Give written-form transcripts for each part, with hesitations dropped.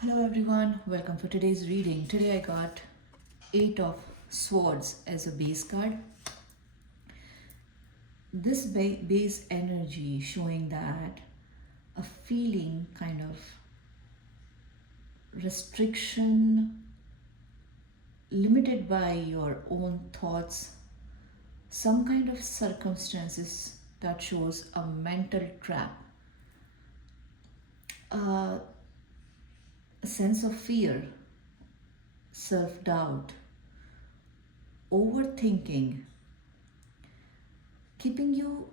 Hello everyone, welcome for today's reading. Today I got 8 of swords as a base card. This base energy showing that a feeling kind of restriction limited by your own thoughts, some kind of circumstances that shows a mental trap, a sense of fear, self-doubt, overthinking, keeping you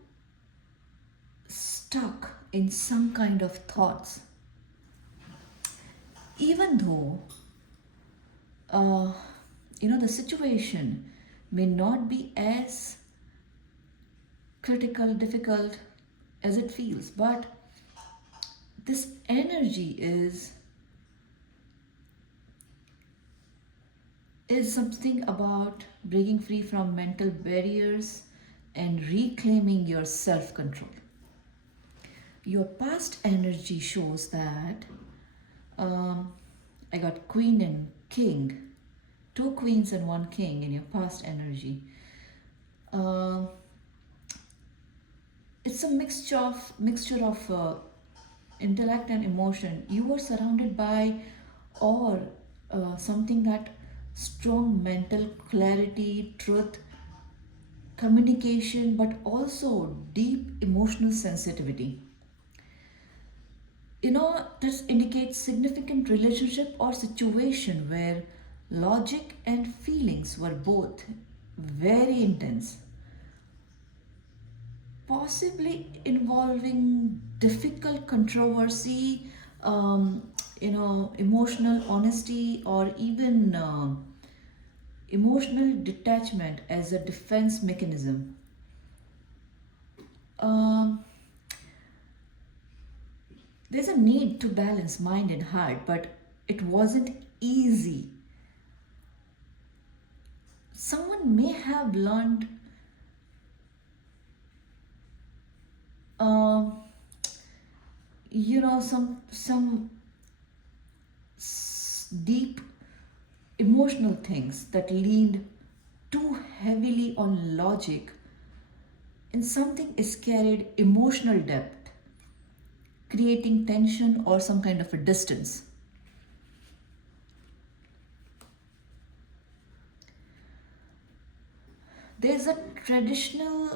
stuck in some kind of thoughts, even though uh, the situation may not be as critical, difficult as it feels, but this energy is something about breaking free from mental barriers and reclaiming your self control. Your past energy shows that um, I got queen and king, two queens and one king in your past energy. Uh, it's a mixture of intellect and emotion. You were surrounded by or something that strong mental clarity, truth, communication, but also deep emotional sensitivity. This indicates significant relationship or situation where logic and feelings were both very intense, possibly involving difficult controversy, emotional honesty, or even emotional detachment as a defense mechanism. Um, there's a need to balance mind and heart, but it wasn't easy. Someone may have learned um, some deep emotional things that leaned too heavily on logic, and something is carried emotional depth, creating tension or some kind of a distance. There's a traditional,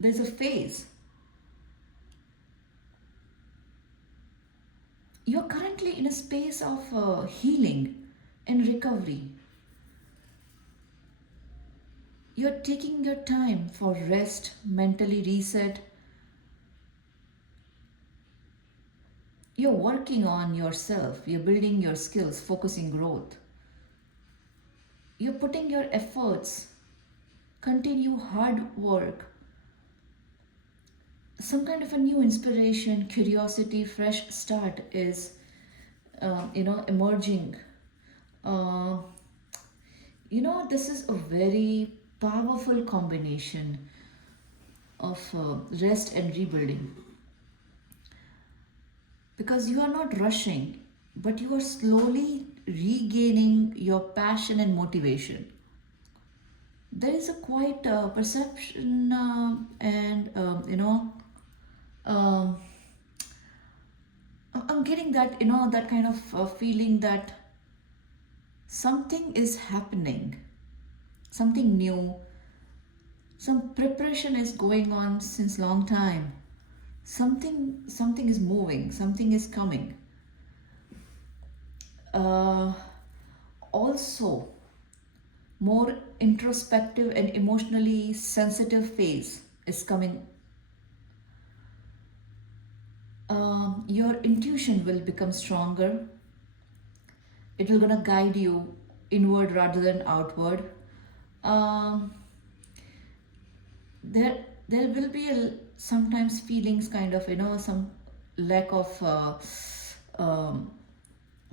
there's a phase. You're currently in a space of healing and recovery. You're taking your time for rest, mentally reset. You're working on yourself. You're building your skills, focusing growth. You're putting your efforts, continue hard work, some kind of a new inspiration, curiosity, fresh start is, emerging. Uh, this is a very powerful combination of rest and rebuilding, because you are not rushing, but you are slowly regaining your passion and motivation. There is a quite perception and um, I'm getting that, that kind of feeling that something is happening, something new, some preparation is going on since long time. Something is moving, something is coming. Uh, Also, more introspective and emotionally sensitive phase is coming. Your intuition will become stronger. It will gonna guide you inward rather than outward. Um, there will be sometimes feelings kind of, some lack of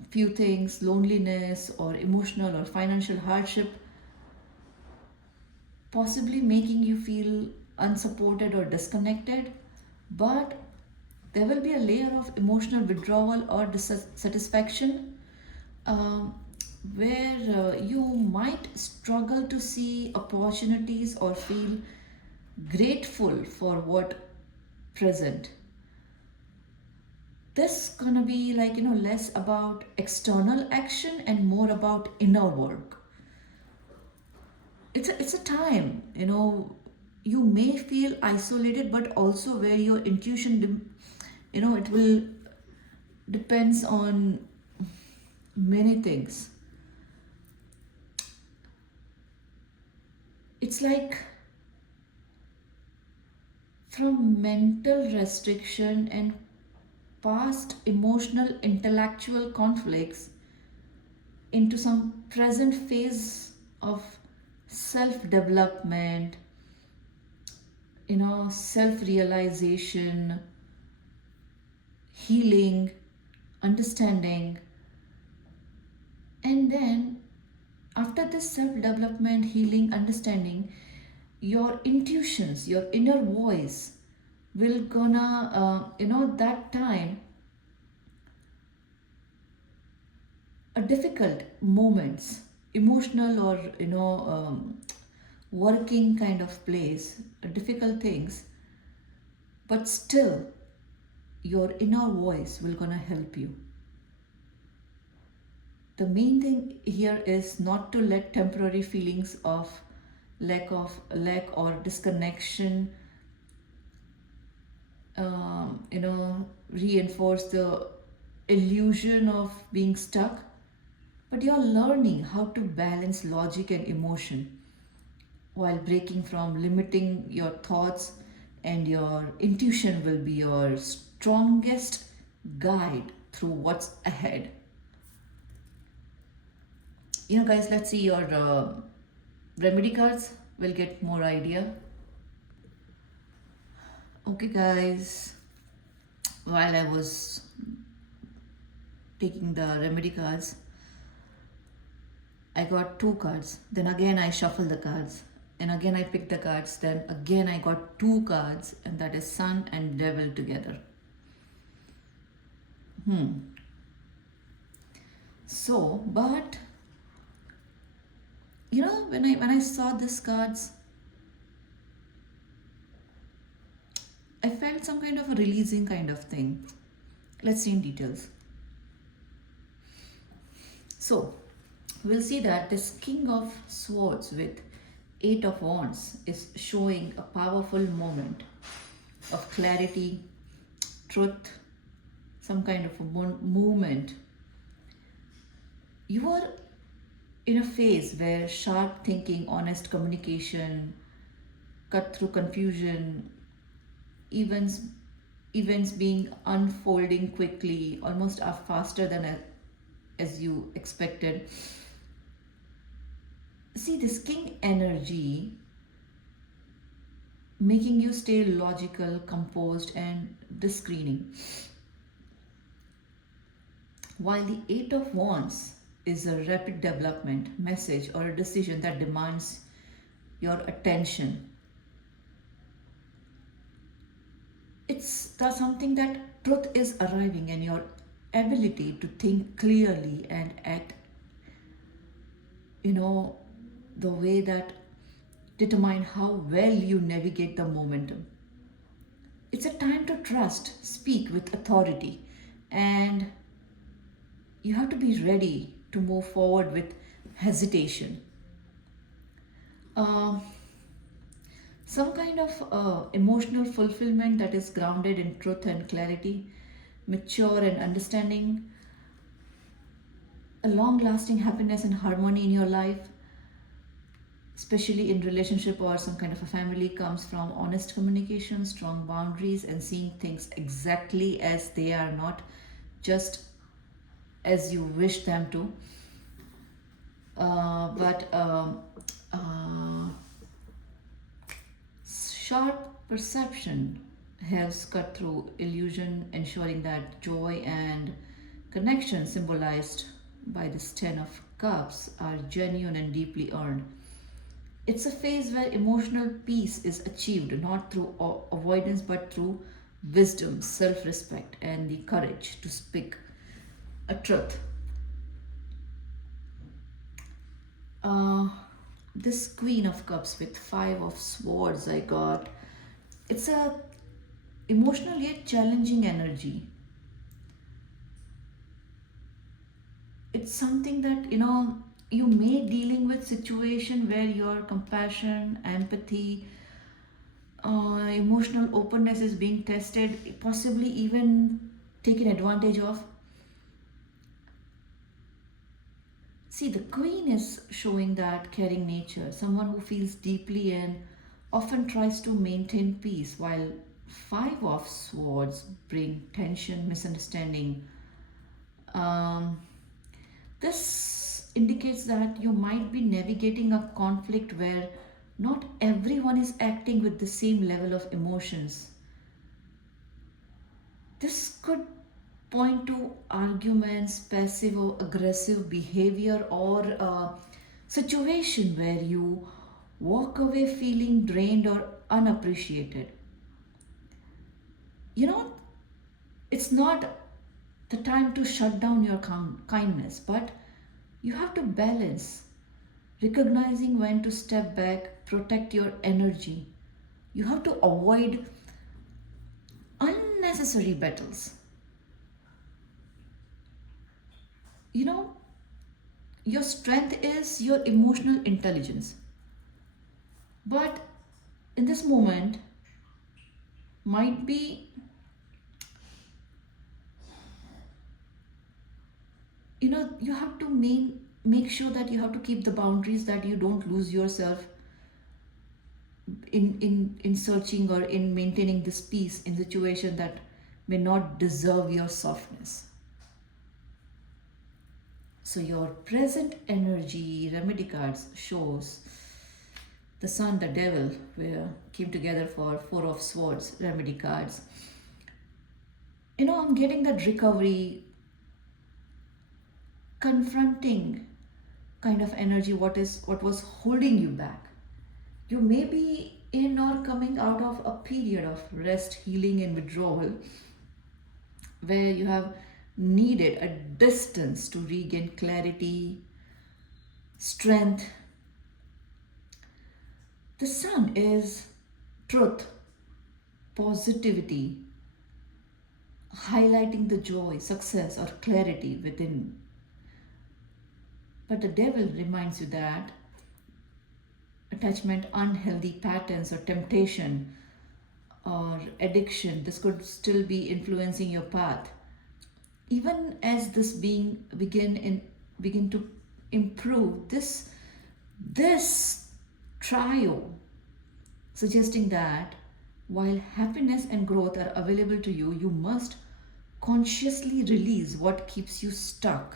few things, loneliness or emotional or financial hardship, possibly making you feel unsupported or disconnected. But there will be a layer of emotional withdrawal or dissatisfaction, um, where you might struggle to see opportunities or feel grateful for what present. This gonna be like, less about external action and more about inner work. It's a time, you may feel isolated, but also where your intuition it will depends on many things. It's like from mental restriction and past emotional intellectual conflicts into some present phase of self development, self realization, healing, understanding. And then after this self development, healing, understanding, your intuitions, your inner voice will gonna, that time, a difficult moments, emotional or, working kind of place, difficult things, but still your inner voice will gonna help you. The main thing here is not to let temporary feelings of lack or disconnection reinforce the illusion of being stuck, but you're learning how to balance logic and emotion while breaking from limiting your thoughts, and your intuition will be your strongest guide through what's ahead. Guys, let's see your remedy cards. We'll get more idea. Okay, guys, while I was taking the remedy cards, I got two cards. Then again, I shuffled the cards. And again, I picked the cards. Then again, I got two cards, and that is Sun and Devil together. So, but when I saw these cards, I felt some kind of a releasing kind of thing. Let's see in details. So, we'll see that this King of Swords with Eight of Wands is showing a powerful moment of clarity, truth, some kind of a movement. You are in a phase where sharp thinking, honest communication, cut through confusion, events being unfolding quickly, almost are faster than as you expected. See, this king energy making you stay logical, composed, and discerning, while the Eight of Wands is a rapid development message or a decision that demands your attention. It's something that truth is arriving, and your ability to think clearly and act, the way that determine how well you navigate the momentum. It's a time to trust, speak with authority, and you have to be ready to move forward with hesitation. Some kind of emotional fulfillment that is grounded in truth and clarity, mature and understanding, a long lasting happiness and harmony in your life, especially in relationship or some kind of a family, comes from honest communication, strong boundaries, and seeing things exactly as they are, not just as you wish them to. But sharp perception helps cut through illusion, ensuring that joy and connection symbolized by this Ten of Cups are genuine and deeply earned. It's a phase where emotional peace is achieved not through avoidance but through wisdom, self respect, and the courage to speak a truth. Uh, this Queen of Cups with Five of Swords I got. It's a emotional yet challenging energy. It's something that you may dealing with situation where your compassion, empathy, emotional openness is being tested, possibly even taken advantage of. See, the queen is showing that caring nature, someone who feels deeply and often tries to maintain peace, while five of swords bring tension, misunderstanding. Um, this indicates that you might be navigating a conflict where not everyone is acting with the same level of emotions. This could point to arguments, passive or aggressive behavior, or a situation where you walk away feeling drained or unappreciated. You know, it's not the time to shut down your kindness, but you have to balance, recognizing when to step back, protect your energy. You have to avoid unnecessary battles. You know, your strength is your emotional intelligence. But in this moment, might be, you have to make sure that you have to keep the boundaries, that you don't lose yourself in searching or in maintaining this peace in situation that may not deserve your softness. So your present energy remedy cards shows the sun, the devil, where came together for four of swords remedy cards. I'm getting that recovery, confronting kind of energy, what was holding you back. You may be in or coming out of a period of rest, healing, and withdrawal where you have needed a distance to regain clarity, strength. The sun is truth, positivity, highlighting the joy, success, or clarity within. But the devil reminds you that attachment, unhealthy patterns, or temptation or addiction, this could still be influencing your path. Even as this being begin to improve, this trio suggesting that while happiness and growth are available to you, you must consciously release what keeps you stuck,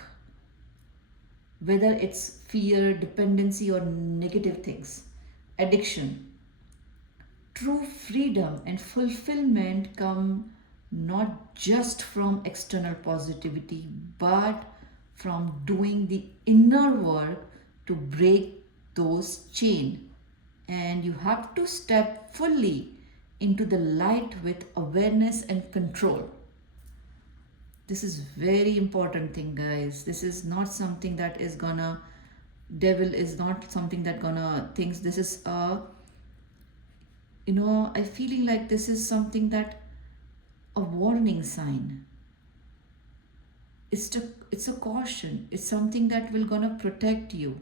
whether it's fear, dependency, or negative things, addiction. True freedom and fulfillment come not just from external positivity, but from doing the inner work to break those chains. And you have to step fully into the light with awareness and control. This is very important thing, guys. This is not something that is gonna, devil is not something that gonna thinks this is a, I feeling like this is something that a warning sign. It's a caution. It's something that will gonna protect you.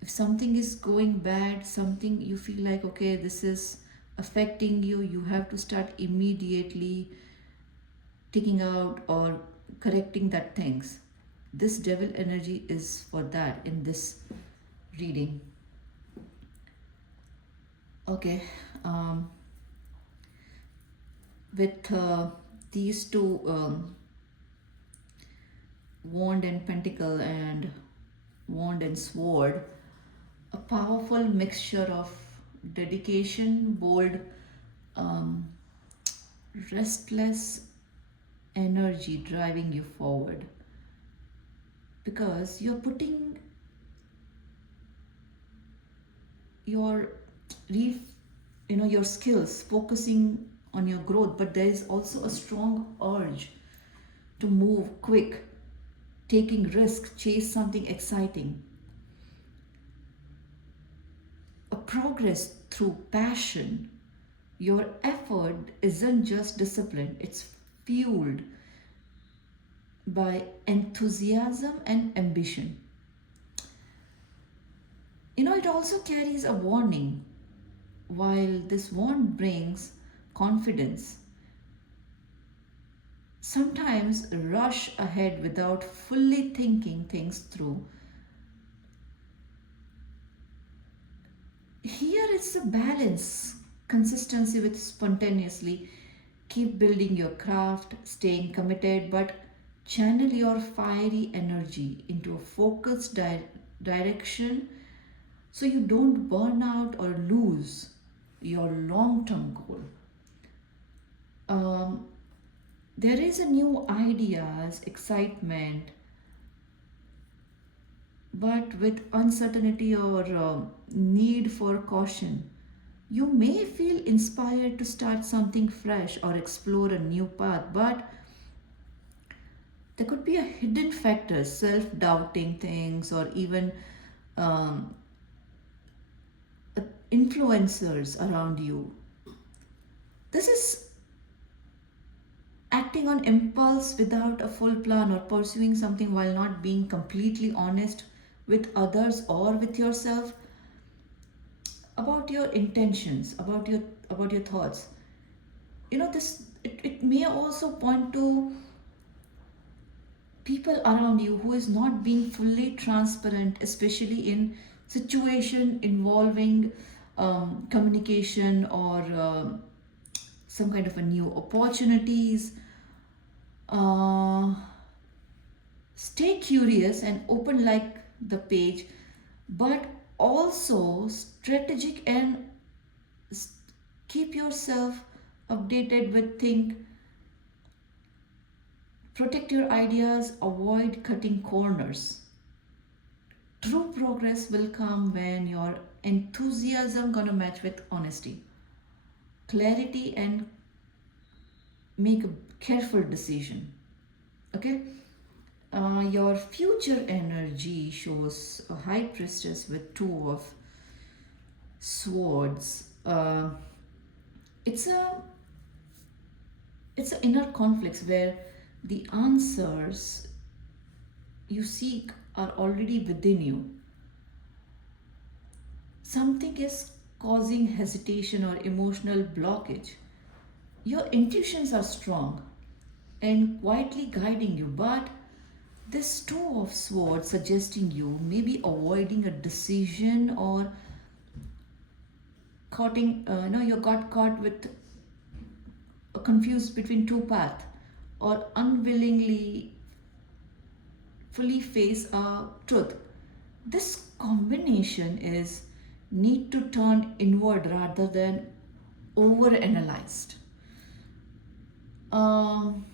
If something is going bad, something you feel like, okay, this is affecting you, you have to start immediately taking out or correcting that things. This devil energy is for that in this reading. Okay, with these two, wand and pentacle and wand and sword, a powerful mixture of dedication, bold, um, restless energy driving you forward, because you're putting your your skills, focusing on your growth, but there is also a strong urge to move quick, taking risks, chase something exciting. A progress through passion. Your effort isn't just discipline, it's fueled by enthusiasm and ambition. It also carries a warning. While this warning brings confidence, sometimes rush ahead without fully thinking things through. Here is a balance, consistency with spontaneously. Keep building your craft, staying committed, but channel your fiery energy into a focused direction so you don't burn out or lose your long term goal. Um, there is a new ideas, excitement, but with uncertainty or need for caution. You may feel inspired to start something fresh or explore a new path, but there could be a hidden factor, self doubting things, or even um, influencers around you. This is acting on impulse without a full plan or pursuing something while not being completely honest with others or with yourself about your intentions, about your thoughts. It may also point to people around you who is not being fully transparent, especially in situation involving communication or some kind of a new opportunities. uh, Stay curious and open like the page, but also strategic and s- keep yourself updated with think. Protect your ideas, avoid cutting corners. True progress will come when your enthusiasm gonna match with honesty, clarity, and make a careful decision. Okay. Your future energy shows a high priestess with two of swords. It's a it's an inner conflicts where the answers you seek are already within you. Something is causing hesitation or emotional blockage. Your intuitions are strong and quietly guiding you, but this two of swords suggesting you maybe avoiding a decision or you got caught with confused between two paths or unwillingly fully face a truth. This combination is need to turn inward rather than over analyzed. Um,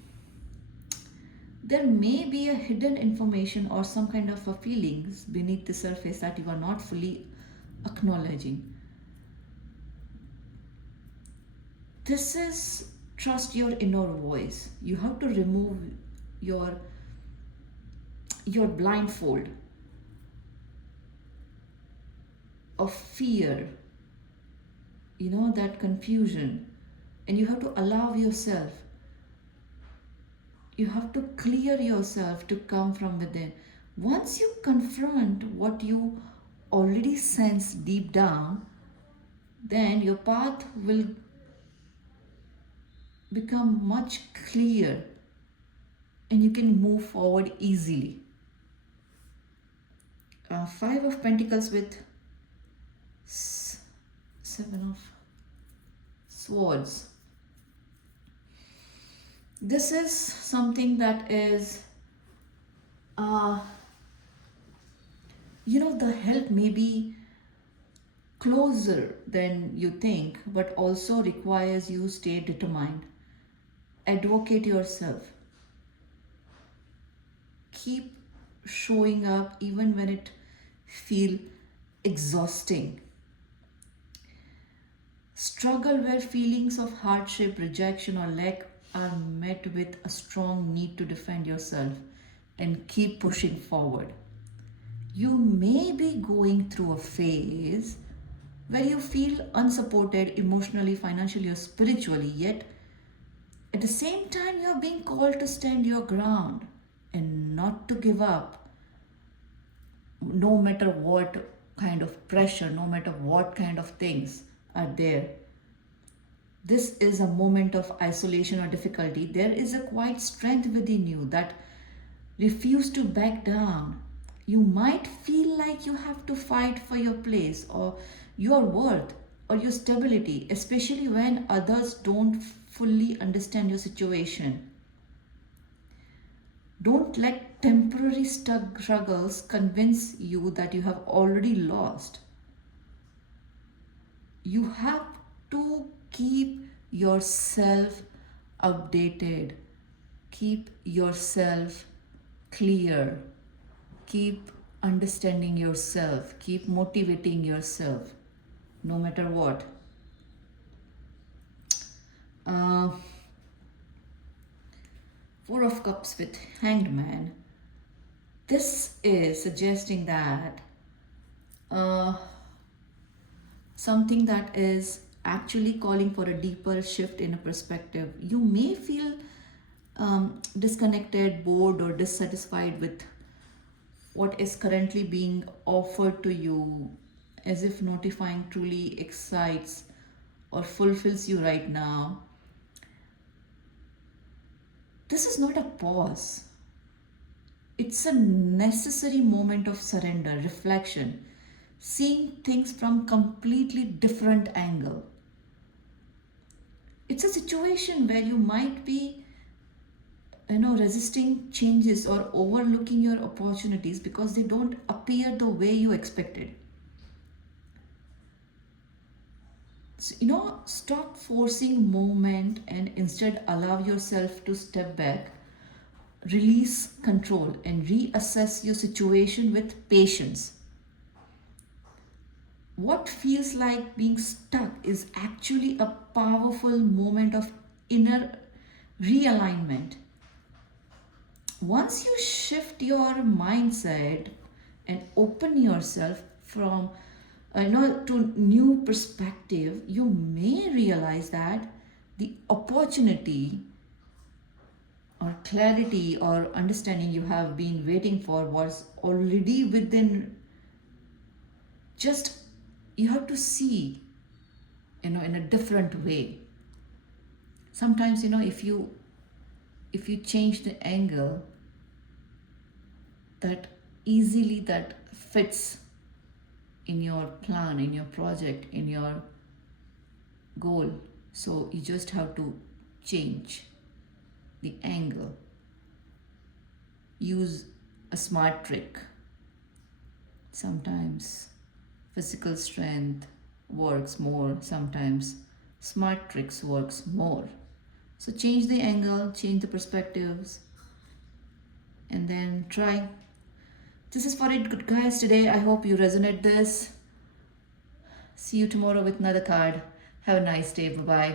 there may be a hidden information or some kind of a feelings beneath the surface that you are not fully acknowledging. This is trust your inner voice. You have to remove your your blindfold of fear, that confusion, and you have to allow yourself, you have to clear yourself to come from within. Once you confront what you already sense deep down, then your path will become much clear and you can move forward easily. Five of Pentacles with Seven of Swords. This is something that is, uh, the help may be closer than you think, but also requires you stay determined. Advocate yourself. Keep showing up even when it feel exhausting. Struggle where feelings of hardship, rejection, or lack are met with a strong need to defend yourself and keep pushing forward. You may be going through a phase where you feel unsupported emotionally, financially, or spiritually, yet at the same time, you're being called to stand your ground and not to give up, no matter what kind of pressure, no matter what kind of things are there. This is a moment of isolation or difficulty. There is a quiet strength within you that refuse to back down. You might feel like you have to fight for your place or your worth or your stability, especially when others don't fully understand your situation. Don't let temporary struggles convince you that you have already lost. You have to keep yourself updated, keep yourself clear, keep understanding yourself, keep motivating yourself, no matter what. Uh, Four of Cups with Hanged Man. This is suggesting that uh, something that is actually calling for a deeper shift in a perspective. You may feel disconnected, bored, or dissatisfied with what is currently being offered to you, as if notifying truly excites or fulfills you right now. This is not a pause, it's a necessary moment of surrender, reflection, seeing things from completely different angle. It's a situation where you might be resisting changes or overlooking your opportunities because they don't appear the way you expected. So, stop forcing movement and instead allow yourself to step back, release control, and reassess your situation with patience. What feels like being stuck is actually a powerful moment of inner realignment. Once you shift your mindset and open yourself from to new perspective, you may realize that the opportunity or clarity or understanding you have been waiting for was already within. Just you have to see in a different way. Sometimes if you change the angle, that easily that fits in your plan, in your project, in your goal. So you just have to change the angle. Use a smart trick. Sometimes physical strength works more, sometimes smart tricks works more. So change the angle, change the perspectives, and then try. This is for it, good guys, today. I hope you resonate this. See you tomorrow with another card. Have a nice day. Bye bye.